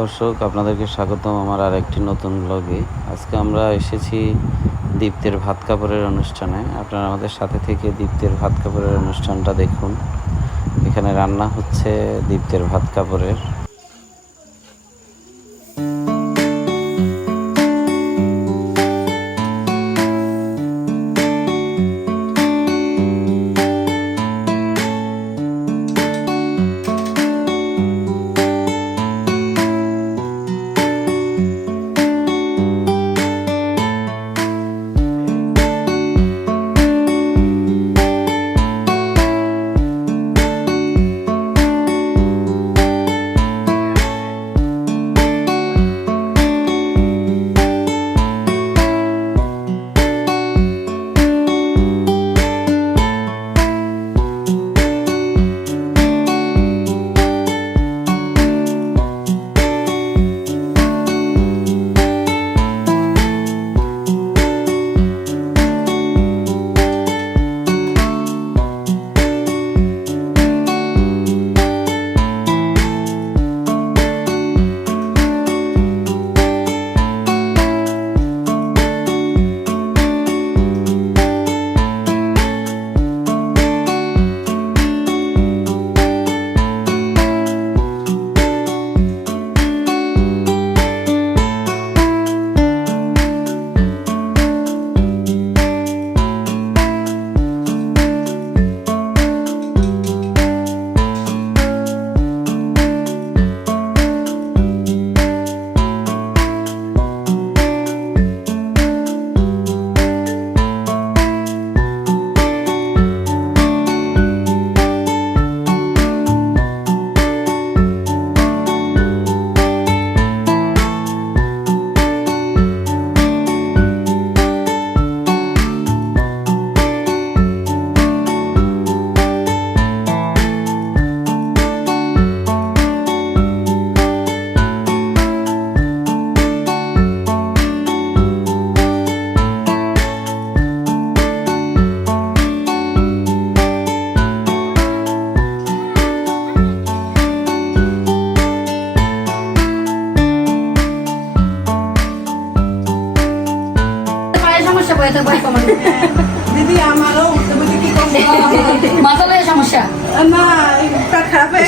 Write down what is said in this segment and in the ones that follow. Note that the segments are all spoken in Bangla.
দর্শক, আপনাদেরকে স্বাগতম আমার আরেকটি নতুন ব্লগে। আজকে আমরা এসেছি দীপ্তের ভাত কাপড়ের অনুষ্ঠানে। আপনারা আমাদের সাথে থেকে দীপ্তের ভাত কাপড়ের অনুষ্ঠানটা দেখুন। এখানে রান্না হচ্ছে দীপ্তের ভাত কাপড়ের। দিদি আমারও কি মাথায় সমস্যা না খারাপ হয়ে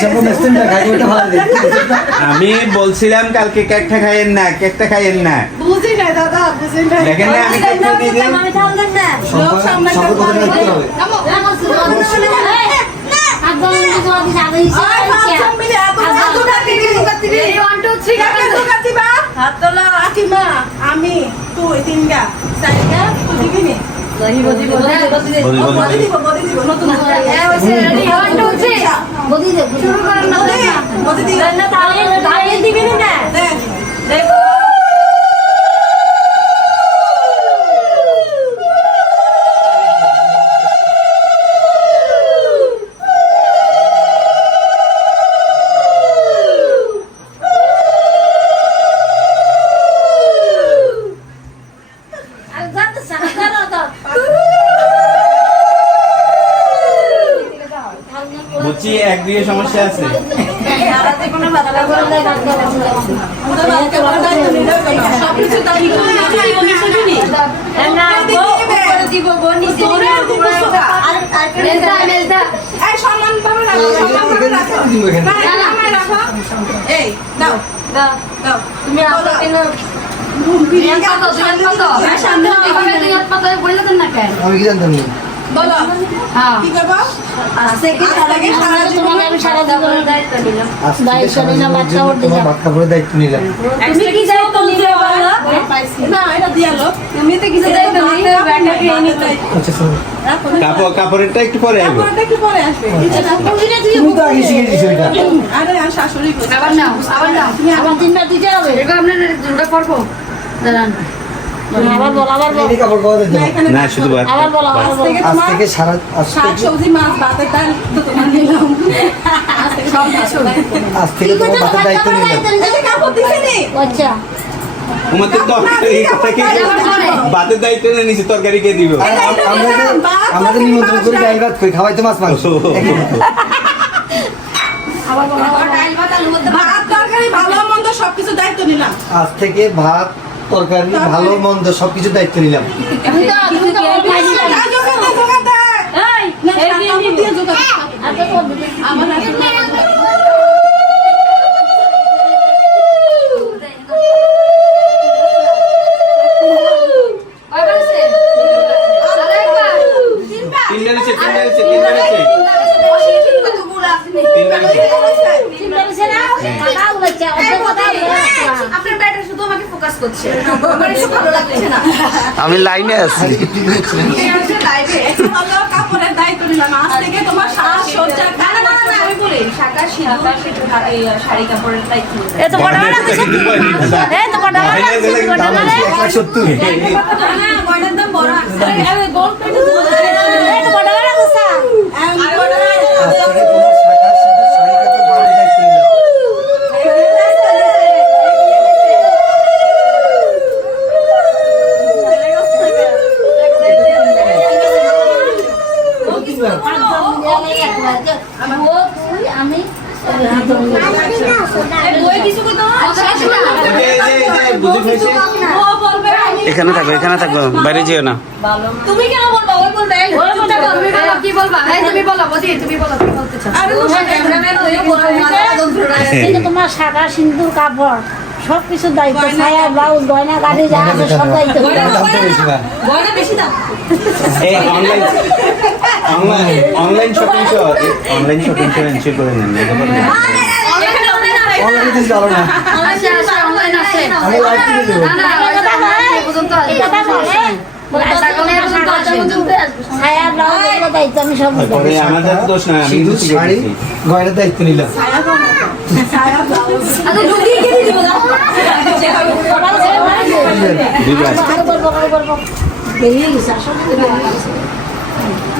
আমি বলছিলাম কালকে কেকটা খাইয়েন না, কেকটা খাইয়েন না। বুঝি না দাদা, বুঝি না। দেখেন না আমি কেকটা দিয়ে দিলাম। লোক সামনে আমি তুই তিনগা চারিগা তুই দিবি নি বুঝছি এক দুই সমস্যা আছে। তুমি আমি কি জানতাম না। বলো কি করবো তোমার ভাত কাপড়ের দায়িত্ব নিলাম। না এটা দিয়ালো আচ্ছা শোনো, কাপড়েরটা একটু পরে আসবো। কি পরে আসবে তুমি তো আগে শিখে দিয়েছো এটা। আরে আর শাশুড়ি কই আবার নাও আবার তিনটা দিতে হবে এটা আপনার দুটো করবো দাঁড়ান আবার বল এই কাপড় পাওয়া যেত না। না শুধু ভাত। আবার বল আজ থেকে আজ শাক থেকে সবজি মাছ ভাতের ডাল তো তোমার নিলাম সব কিছু আজ থেকে তোমার ভাতের দায়িত্ব নিলাম। এই কাপড় দিছে নি আচ্ছা তোমাদের তো এই কথা কি ভাতের দায়িত্ব নিয়ে নিছি, তরকারি কে দিব? আমাদের নিমন্ত্রণ করে ডাল ভাত কই খাওয়াই তো মাছ মাংস। ভাত তরকারি ভালো মন্দ সবকিছু দিলাম। আজ থেকে ভাত তরকারি ভালো মন্দ সবকিছু দায়িত্ব নিলাম। তুমি তো বলছো আর জোগাড় দে, জোগাড় দে। এই না, কাপড় দিয়ে জোগাড় দে। আচ্ছা তো আমার হাতে তিনটা নিচে তিনটা নিচে তিনটা নিচে চিন্তা করছে না টাকা উড়াচ্ছে অর্ধেক কথা আপনার ব্যাটার শুধু আমাকে ফোকাস করছে আমার এসব ভালো লাগছে না আমি লাইনে আছি। কাপড়ের দায়িত্ব নিলাম। আজ থেকে তোমার সাজসজ্জা না না না না আমি বলি শাকা সিঁদুর শাড়ি কাপড়ের দায়িত্ব এ তো বড় বড় কিছু এ তো বড় বড় দাম হচ্ছে 170। না, গয়নার দাম বড় আছে। গোল পেটে এ তো বড় বড় গুছা আর বড় আজ থেকে তোমার শাখা সিঁদুর শাড়ি কাপড় ভালো দায়িত্ব নিলাম। আমি বই কিছু কই দাও বুঝে ফেলছি ও বলবে আমি এখানে থাকো বাইরে যেও না। তুমি কেন বলবা ওই বলবে ওই বলবে তুমি বলো কি বলবা এই তুমি বলো বদি তুমি বলো কি বলতে চাও আরে ক্যামেরাম্যান হয়ে বড় মাথা ধরে এই যে তোমার সাদা সিন্দুর কাপড় সব কিছু দায়িত্ব ছায়া ব্লাউজ গয়না গাড়ি যা আছে সব দায়িত্ব দাম তো বেশি না। গয়না বেশি দাম এই অনলাইন শপিং এনশিওর করে নেন এটা বলবেন অনলাইনে দিস ভালো না। আচ্ছা আচ্ছা অনলাইন আছে আমি লাইভ থেকে দেবো। না না এই পর্যন্ত আছে ছায়া ব্লাউজ এগুলো দায়িত্ব আমি সব বুঝতে পরে আমাদের দোষ না আমি সিঁদুর শাড়ি গয়নার দায়িত্ব নিলাম। আচ্ছা ঢুকিয়ে কে দিব না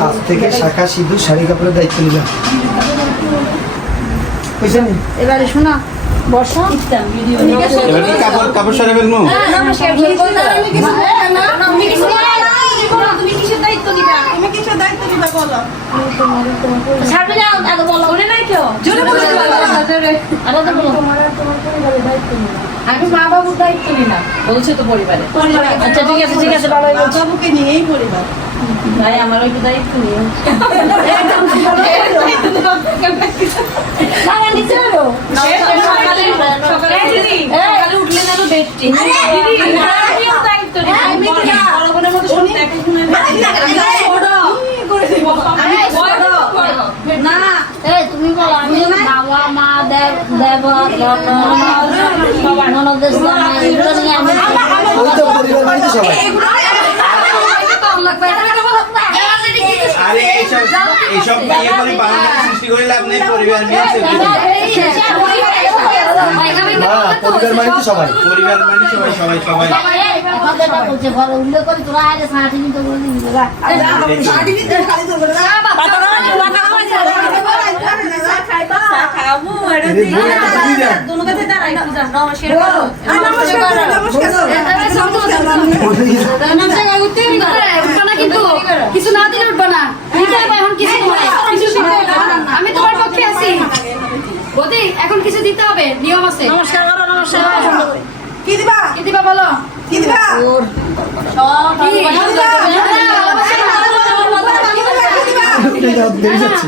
আজ থেকে শাখা সিঁদুর শাড়ি কাপড়ের দায়িত্ব নিলাম। বুঝছেন? এবারে শোনো বর্ষা এবার কি কাপড় সারা ফেলবো তুমি কিসের দায়িত্ব নিবা তুমি কিসের দায়িত্ব নিবা বলো? ছাড়বে না আগে বলো মনে নাই কেউ জোরে বলো, জোরে বলো। আলাদা বলো আমি মা বাবুর দায়িত্ব নিলাম বলছে তো পরিবারে আচ্ছা ঠিক আছে ভালো হয়েছে বাবুকে নিয়েই পরিবার। ভাই আমার একটু দায়িত্ব নিও না না নিচে আরো সকালে উঠলে যেন বেডটি দায়িত্ব না এই তুমি বলো আমি বাবা মা দেব ননদের জামাই এগুলো নিয়ে আমি ওই তো পরিবার মানে তো সবাই। আরে এইসব ইয়ে করে বাংলা সৃষ্টি করে লাভ নেই পরিবার নিয়ে পরিবার মানে তো সবাই। পরিবার মানে সবাই বলছে ঘরে উল্লেখ করে তোরা আগে সাথে নিতে বলে দিবি খাবো এটা এদের বলে একটা দিয়ে দেন। দুনো কাছে দাঁড়াই নমস্কার কিন্তু কিছু না দিলে উঠবো না এখন কিছু আমি তোমার পক্ষে আছি বদি এখন কিছু দিতে হবে নিয়ম আছে নমস্কার করো নমস্কার কি দিবা? কি দিবা বলো কি দিবা? দেরি যাচ্ছে।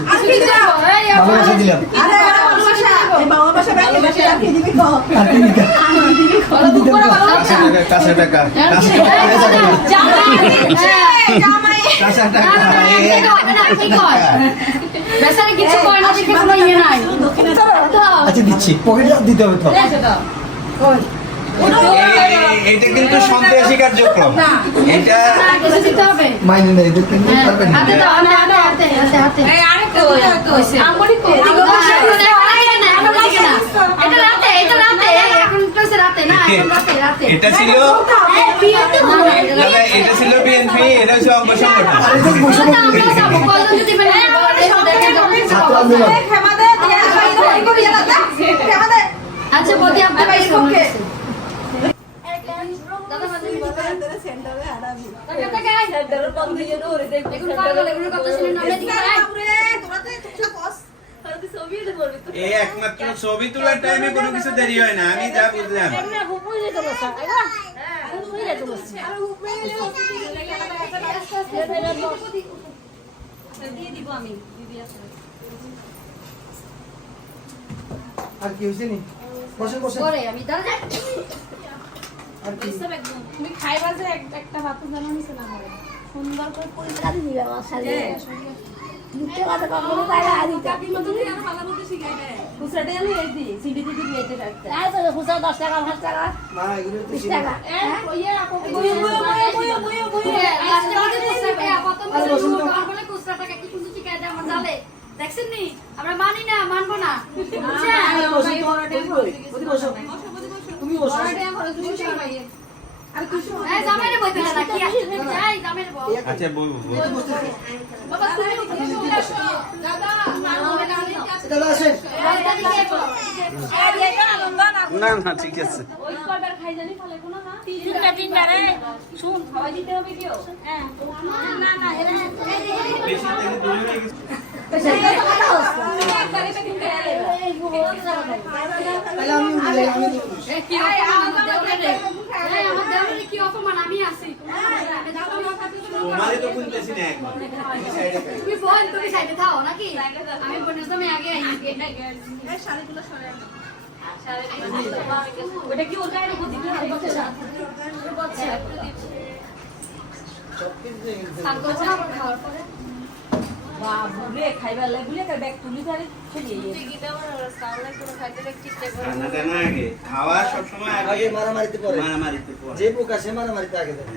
ভালোবাসা দিলাম। আরে ভালোবাসা। এই বাবা বাসা ব্যাংকে বসে রাখি দিবি কো? কাছে টাকা কাছে টাকা বেচারে কিছু কয় না দেখে কোনো ইয়ে নাই আচ্ছা দিচ্ছি পকেটে হাত দিতে হবে তো। এটা কিন্তু সন্ত্রাসী কার্যক্রম এটা কিছু দিতে হবে মাইনে নেই এদের কিন্তু পারবেন না। হাতে দাও হাতে এই আরেকটা হইছে আমরি কো এটা রাতে এখন তো রাতে না এখন রাতে এটা ছিল দাদা, এটা ছিল বিএনপি এটা হচ্ছে অঙ্গ সংগঠন আরে তো বসে বসে আমরা যাবো কয়জন যদি বের ছাত্র আন্দোলন। ক্ষমা দে দিয়ে আসবাই তো এই করি না ক্ষমা দে আচ্ছা বদি আপনার এই পক্ষে দাদা মাঝে সেন্টারে হারাবি কথা গায় সেন্টারের বন্ধ দিয়ে দৌড়ে দেখুন কথা শুনে না দিকে বাপরে তোরা তো একটা কস এই একমাত্র ছবি তোলার টাইমে কোনো কিছু দেরি হয় না, আমি যা বুঝলাম। দিয়ে দিব আমি দিদি আছে আর কি হয়েছে নি বসে বসে পরে আমি দাঁড়া আর কি সব একদম তুমি খাইবা যে একটা ভাত জানো নিছে না হয় সুন্দর করে পরিষ্কার দিবি আমার সাথে মুখে কথা কখনো পাইরা আদি কাকি মত তুমি আর ভালো মতো শিখাই দে খুচরাটা আমি এই দি সিডি দিদি দিতে রাখতে আই তো খুচরা 10 টাকা 5 টাকা মা এগুলো তো 20 টাকা এ কইয়া আপু দেখছেন নি আমরা মানি না মানবো না তুমি বসো আর কিছু জামাইরে বইতে না কি যাই জামাইরে বল আচ্ছা বলবো বাবা তুমি দাদা দাদা আসেন রাস্তা দিকে বল না না ঠিক আছে ওই কয়বার খাই জানি ফলে কোনো না তিনটা রে শুন খাওয়াই দিতে হবে কিও হ্যাঁ না না এরা বেশি থেকে দূরে হয়ে গেছে। তুমি একবারে বেকিং করে তাহলে আমি কি আমার দেওরে কি অপমান আমি আছি তোমারে তো শুনতেছি না একবার। তুমি সাইডে খাই। তুমি বোন তুমি সাইডে থাও নাকি আমি বোনের সামনে আগে আই এই শাড়িগুলো সরে ওটা কি ওর গায়ের উপর দিতে হবে খাওয়ার পরে বাবুরে খাইবার লাগলে ব্যাগ তুলি ধরে ফেলিয়ে রান্নাটা না আগে, খাওয়া সবসময় আগে আগে, মারামারিতে পড়ে মারামারিতে পড়ে। যে পোকা সে মারামারিতে আগে দেয়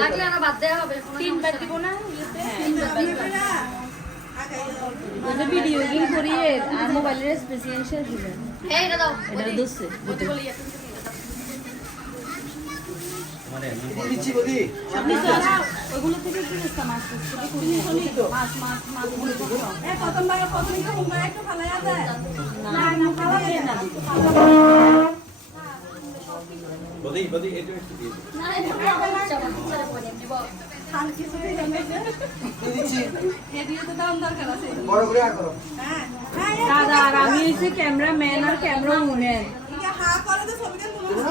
লাগলে আরো বাদ দেওয়া হবে কোনো তিনবার দিব না ভিডিও গেম করিয়ে আর মোবাইলের স্পেসিয়াল দিবেন এইটা দাও এটা দোষে তোমারে এমন দিয়ে দিচ্ছি বলি ওগুলো থেকে কি দিস্তা মাছ মাছ মাছ মাছ এ প্রথমবার প্রথমই তো উমা একটু ফালায়া দেয় না না ফালায়া না বদি বদি এটা একটু দিয়ে দিও। না এটা খান কিছু দিয়ে দেবে দিয়ে দিচ্ছি এ দিয়ে তো দাম দরকার আছে বড় করে আ করো দাদা আর আমি হচ্ছে ক্যামেরাম্যান আর ক্যামেরা উমেন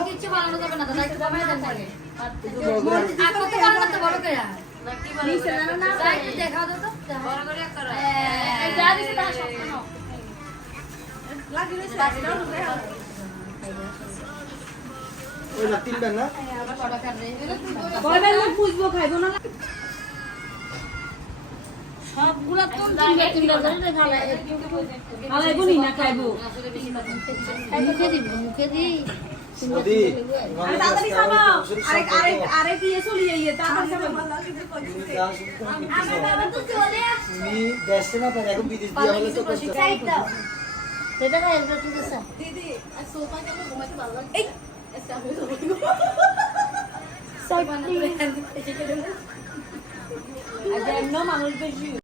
কিছু বানানো যাবে না দাদা একটু কমাই দেন আগে বড় করে আর কত বানানো তো বড় করে তাই একটু দেখাও দাও তো বড় করে করো এই যা দিছে তা সব শোনো ওই না তিনবার না বড় করে কয়বার লোক খুঁজবো খাইবো না সবগুলা তো তিনবার ধরে খালাইবো নি না খাইবো মুখে দি বদি আরে তাড়াতাড়ি খাবো আরে কি চলে যাইয়ে তাড়াতাড়ি খাবো তুমি দেশে না পারে এখন বিদেশ দিয়ে হলে তো কষ্ট সেটা না এটা ঠিক আছে দিদি আজ এমন মানুষ বেশি